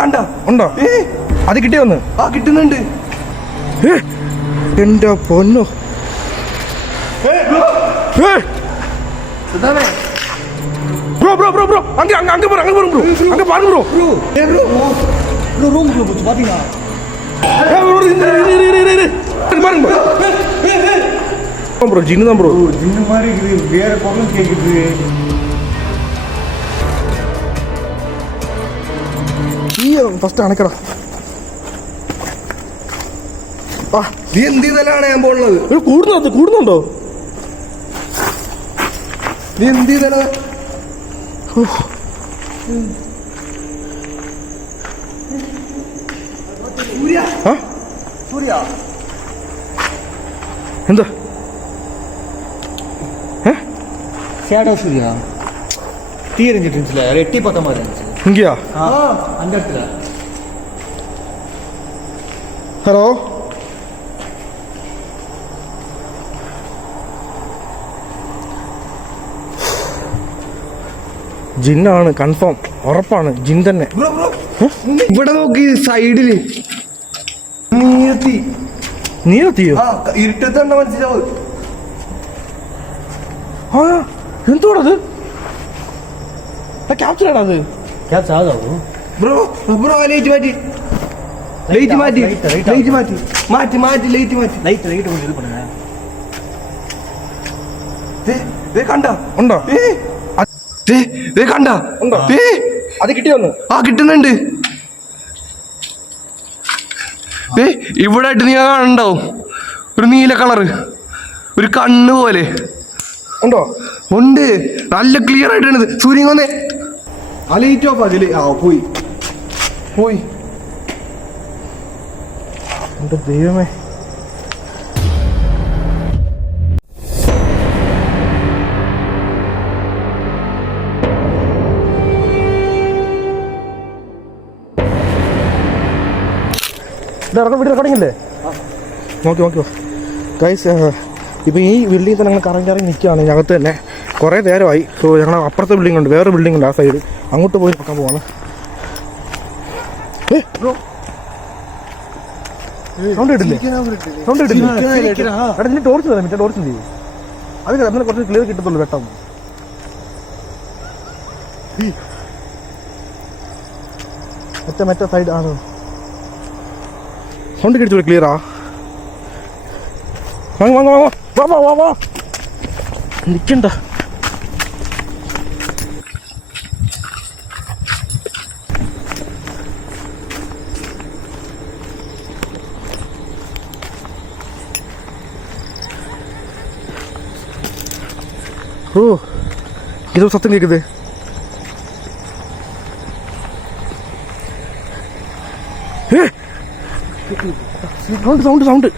കണ്ട ഉണ്ടോ? അത് കിട്ടിയോന്ന്? ആ കിട്ടുന്നുണ്ട്. എന്റെ പൊന്നോ. ബ്രോ ബ്രോ ബ്രോ ബ്രോ அங்க அங்க அங்க பாரு அங்க பாருங்க ப்ரோ. ப்ரோ ரூமுக்குள்ள போச்சு பாத்தீங்களா? பாருங்க ப்ரோ. ஜின்னு தான் ப்ரோ. ஜின்னு மாதிரி இருக்குது. வேற பக்கம் கேக்குது. ഫസ്റ്റ് അണക്കടാ. നീ എന്ത് ചെയ്താലാണ് ഞാൻ പോകുന്നത്? കൂടുന്നുണ്ടോ? നീ എന്ത് ചെയ്താലാ? സൂര്യ എന്താ? ஷேடோ சூர்யா தீ எரிஞ்சிட்டு இருந்துச்சுல, எட்டி பார்த்த மாதிரி இருந்துச்சு. இங்கயா? அந்த இடத்துல. ഹലോ. ജിന്നാണ്, കൺഫേം, ഉറപ്പാണ്. ജിൻ തന്നെ. ഇവിടെ നോക്കി സൈഡില് നീരെത്തിയോ? ഇരുട്ടത്തന്നെ മനസ്സിലാവും. എന്തോടത്? ക്യാപ്ചറാണ് അത്. ക്യാപ്ചർ ആകാവോ? ബ്രോ ബ്രോ ലൈറ്റ് മാറ്റി, ലൈറ്റ് മാറ്റി, ലൈറ്റ് മാറ്റി, മാറ്റി മാറ്റി ലൈറ്റ് മാറ്റി, ലൈറ്റ് ലൈറ്റ് கொஞ்சம் இது பண்ணுங்க. കണ്ട ഉണ്ടോ? കണ്ട ഉണ്ടോ? അത് കിട്ടിയോന്ന്? ആ കിട്ടുന്നുണ്ട്. ഇവിടെ ആയിട്ട് നീ കാണണ്ടാവും ഒരു നീല കളറ്, ഒരു കണ്ണ് പോലെ. ഉണ്ടോ? ഉണ്ട്. നല്ല ക്ലിയർ ആയിട്ടാണ്. സൂര്യൻ വന്നേ. ആ ലൈറ്റ് ഓഫ് അതില്. ആ പോയി പോയി. എന്റെ ദൈവമേ. റെക്കോർഡിങ്ങില്ലേ? നോക്കി ഗൈസ്, ഇപ്പോൾ ഈ ബിൽഡിങ്ങിൽ തന്നെ ഞങ്ങൾ കറങ്ങി നിൽക്കുകയാണ്. ഞങ്ങൾക്ക് തന്നെ കുറേ നേരമായി. സോ ഞങ്ങൾ അപ്പുറത്തെ ബിൽഡിംഗ് ഉണ്ട്, വേറെ ബിൽഡിംഗ് ഉണ്ട് ആ സൈഡ്. അങ്ങോട്ട് പോയി നോക്കാൻ പോവാണ്. സൗണ്ട് ഇട്ടില്ലേ? എടാ നീ ടോർച്ച് തരാം. ടോർച്ച് എന്ത് ചെയ്യും? അത് അങ്ങനെ കുറച്ച് ക്ലിയർ കിട്ടത്തുള്ളൂ. വെട്ടം മറ്റേ സൈഡ് ആണോ? സൗണ്ട് കിട്ടിച്ചോളൂ. ക്ലിയറാ? വാ നിൽക്കണ്ട. ഓ ഇത് സത്യം കേൾക്കുന്നേ. സൗണ്ട്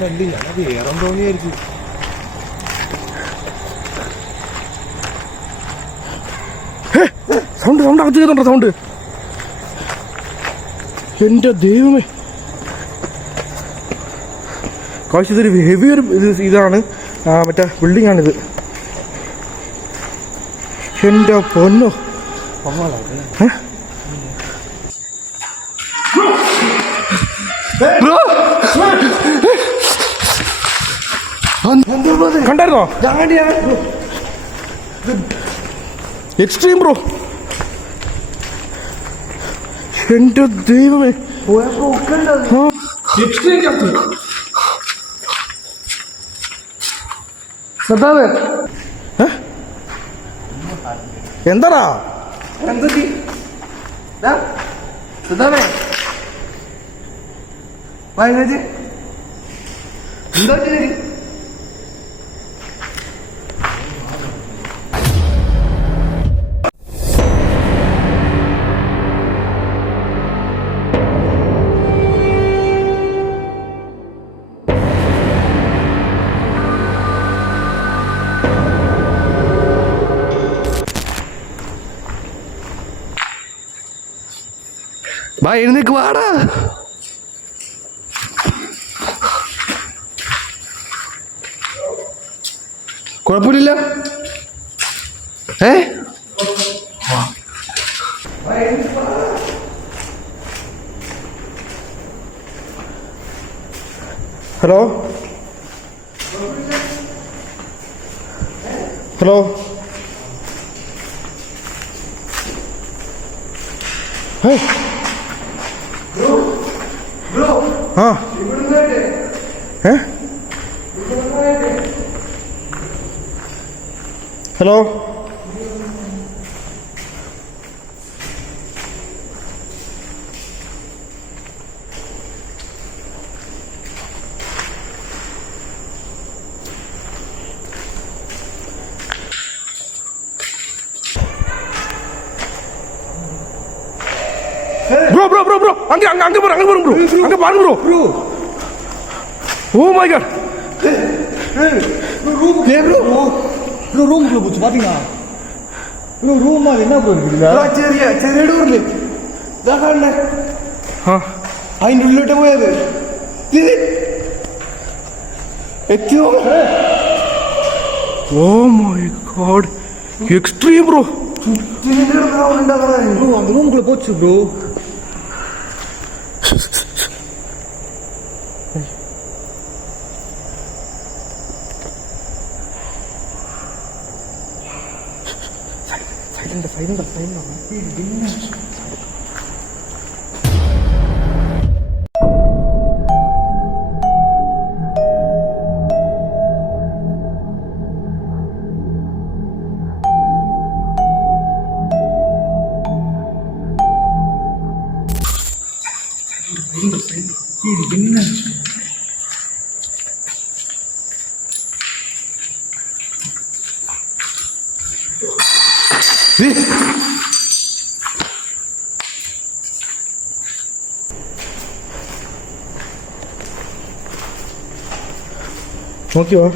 കണ്ടില്ല, വേറെ തോന്നിയായിരിക്കും. സൗണ്ട് അകത്ത് ചെയ്തോണ്ടോ? സൗണ്ട് എന്റെ ദൈവമേ. കാശ് ഇതൊരു ഹെവിയൊരു ഇതാണ്. മറ്റേ ബിൽഡിംഗ് ആണിത്. എന്റെ പൊന്നോ. കണ്ടായിരുന്നോ? Extreme bro. എന്റെ ദൈവമേ. എന്താടാ? എഴുന്നേക്ക് വാടാ. കുഴപ്പമില്ല. ഹലോ ഹലോ ആ ഹലോ ப்ரோ அங்க பாருங்க bro. Oh my god. Bro ரூமுக்குள்ள போச்சு பாத்தீங்களா? ப்ரோ ரூம் என்ன ப்ரோ இருக்குல்ல? ചെറിയ ഡോറില് ദാ കാണണേ. അതിന്റെ ഉള്ളിലോട്ട് പോയത് എത്തിയോ? Oh my god, extreme bro. Bro அந்த ரூமுக்குள்ள போச்சு ப்ரோ. സൈലന്റ് നോക്കിയോ? വാ.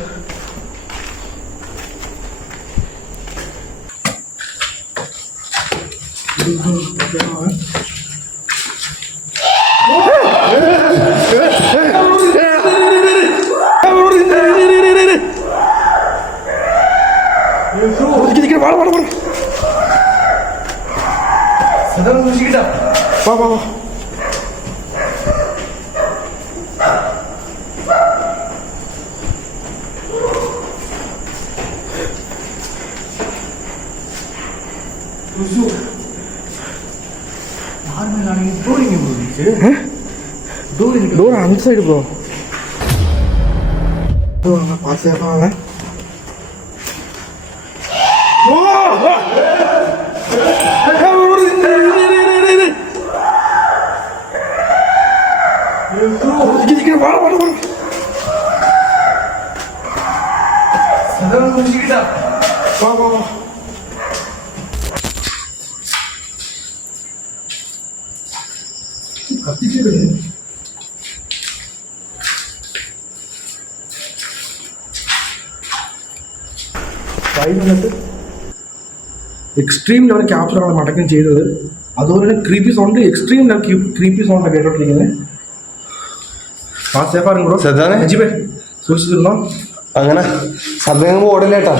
ഡോർ അഞ്ച് സൈഡ് ബ്രോ. വാങ്ങ വാ. എക്സ്ട്രീം ലെവൽ ക്യാപ്ചറാണ് മടക്കം ചെയ്തത്. അതുപോലെ തന്നെ creepy sound, extreme level creepy സൗണ്ടാണ് കേട്ടോണ്ടിരിക്കുന്നത്. ആ സേഫാണ് ബ്രോ. അജീബേ സൂക്ഷിച്ചിരുന്നോ? അങ്ങനെ ശബ്ദം ഓടല്ലേട്ടാ.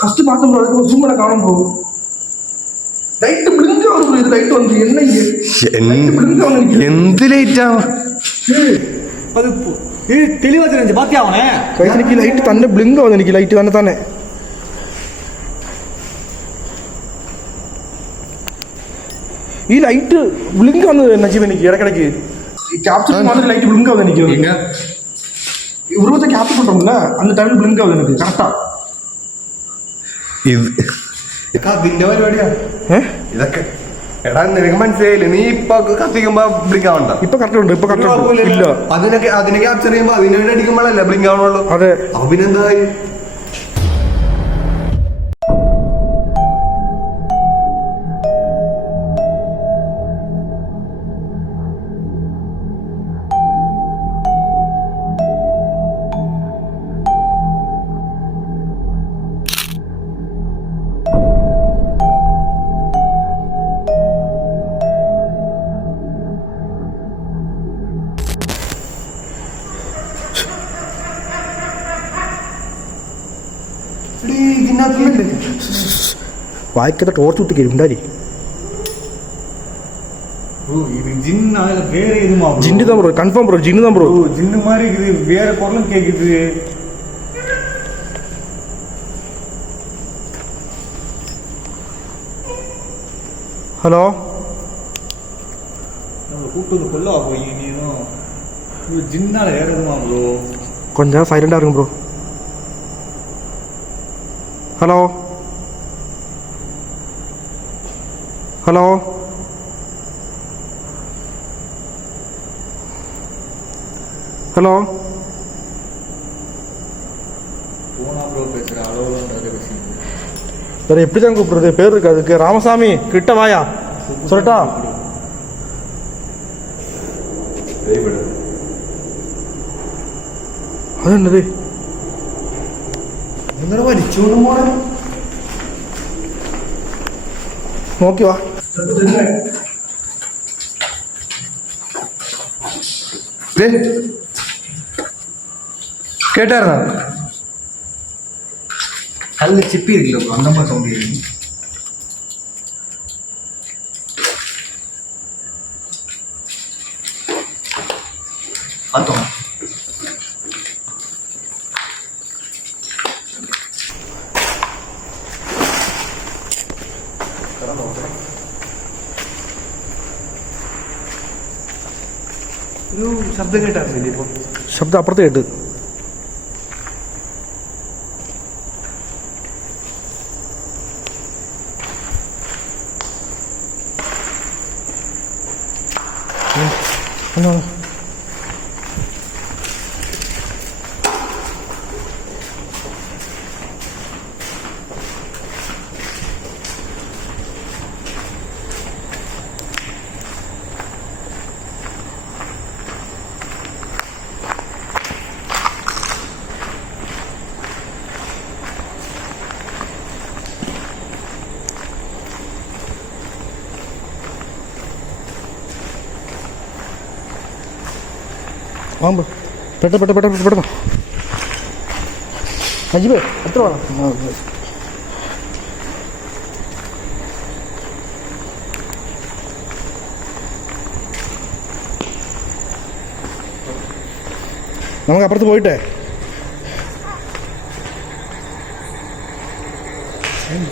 ஃபர்ஸ்ட் பார்த்தோம் ப்ரோ, அதுக்கு ஜூம் பண்ண காணோம் ப்ரோ. லைட் பிளிங்க் ஆகுது ப்ரோ. இது லைட் வந்து என்ன இங்க லைட் பிளிங்க் ஆகுது. എന്ത് ലൈറ്റാ അത് തെളിവാ தெரிஞ்சு பாத்தியா அவனே? എനിക്ക് ലൈറ്റ് തന്നെ ബ്ലിങ്ക് ആവുന്നു. എനിക്ക് ലൈറ്റ് തന്നെ ഈ ലൈറ്റ് ബ്ലിങ്ക് ആവുന്നത് നജീബ്. എനിക്ക് ഇടയ്ക്കിടയ്ക്ക് ക്യാപ്ചർ മാത്രം ലൈറ്റ് ബ്ലിങ്ക് ആവുന്നത്. എനിക്ക് ഉരുവത്തെ ക്യാപ്ചർ പண்றோம்ல அந்த டைம்ல ബ്ലിങ്ക് ആവുന്നത് എനിക്ക് കറക്റ്റാ. ഇതിന്റെ പരിപാടിയാ ഇതൊക്കെ. എടാ നിനക്ക് മനസ്സിലായില്ലേ? നീ ഇപ്പൊ കത്തിക്കുമ്പോ ബ്ലിങ്ക് ആവണ്ട. ഇപ്പൊ കറക്റ്റ് ഉണ്ട്. ഇപ്പൊ കറക്റ്റ് ഇല്ല. അതിനെ ക്യാപ്ചർ ചെയ്യുമ്പോ അതിന് വേണ്ടി അടിക്കുമ്പോഴല്ലേ ബ്ലിങ്ക് ആവണുള്ളൂ. അതെ. അപ്പൊ പിന്നെന്തായി? വായിക്കത്തെ ടോർച്ച് വിട്ട് കയറി ഉണ്ടായി. வேற எதுமா ஜின்னு தான் ப்ரோ, கன்ஃபார்ம் ப்ரோ, ஜின்னு தான் ப்ரோ. ஜின்னு மாதிரி இருக்குது, வேற குரலும் கேக்குது. ஹலோ, நம்ம கூப்பிட்டு கொல்லவா போய் நீனும் ஜின்னால வேற எதுமா ப்ரோ? கொஞ்சம் சைலண்டா இருங்க ப்ரோ. ஹலோ ஹலோ ஹலோ, போனா ப்ரோ பேசுற அளவுன்றது பேசி வேற எப்படி தான் கூப்பிடுறது? பேர் இருக்கு அதுக்கு. ராமசாமி கிட்ட வாயா சொல்லட்டா? அது என்னது? என்னடா நிச்சோடு போற ஓகே வா. கேட்டாரா? கல்லு சிப்பி இருக்குல்ல அந்த மாதிரி சவுண்ட் இருக்கு. பார்த்தோம். ശബ്ദം കേട്ടാറില്ല ഇപ്പൊ? ശബ്ദം അപ്പുറത്ത് കേട്ട്. എന്താണ്? വാമ്പ് പെട്ടെന്ന് അജിബേ എത്ര വേണം? നമുക്ക് അപ്പുറത്ത് പോയിട്ടേ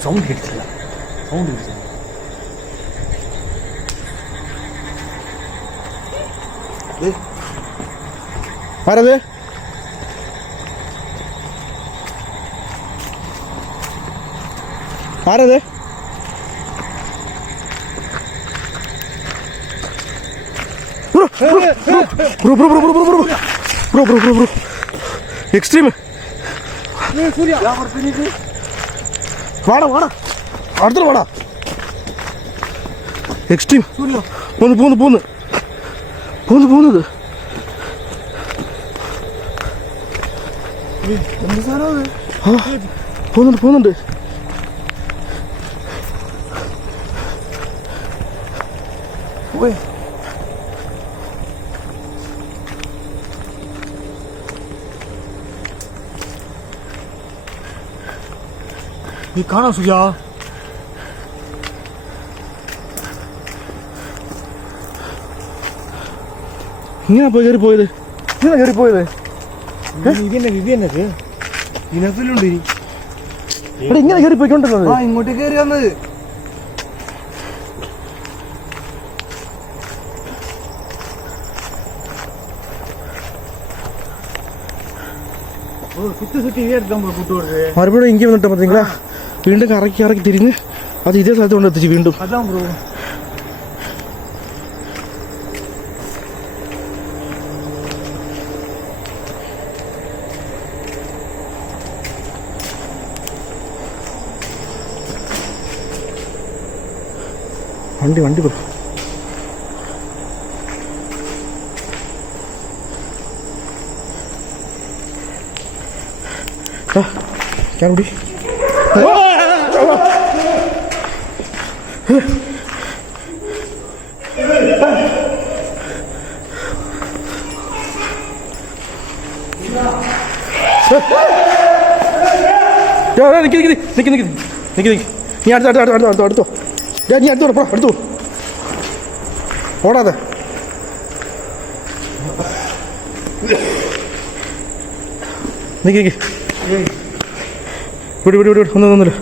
സൗണ്ട് കേട്ടില്ല. സൗണ്ട് കേട്ടില്ല. ആരത്? ആരത്? ബ്രോ എക്സ്ട്രീം വാടാ അടുത്ത വാടാ. എക്സ്ട്രീം പോകുന്നത് പോകുന്നുണ്ട്. നീ കാണാം സുജാ? ഇങ്ങനെ കയറി പോയത്? വിവിയനക്ക് ഇതിനകത്തിലുണ്ട്. ഇങ്ങനെ കയറി പോയിക്കൊണ്ടിരുന്നത്? ഇങ്ങോട്ട് കയറി വന്നത്. മറുപടി എനിക്ക് വന്നിട്ട് பார்த்தீங்களா? വീണ്ടും കറക്കി തിരിഞ്ഞ് അത് ഇതേ സ്ഥലത്ത് കൊണ്ട് എത്തിച്ചു വീണ്ടും. അതാ ബ്രോ. വണ്ടി ബ്രോ. ക്യാൻ ബി നിക്ക് നീ അടുത്തോ നീ അടുത്തോ ഓടാതെ നിക്ക് വിട് ഒന്നുമില്ല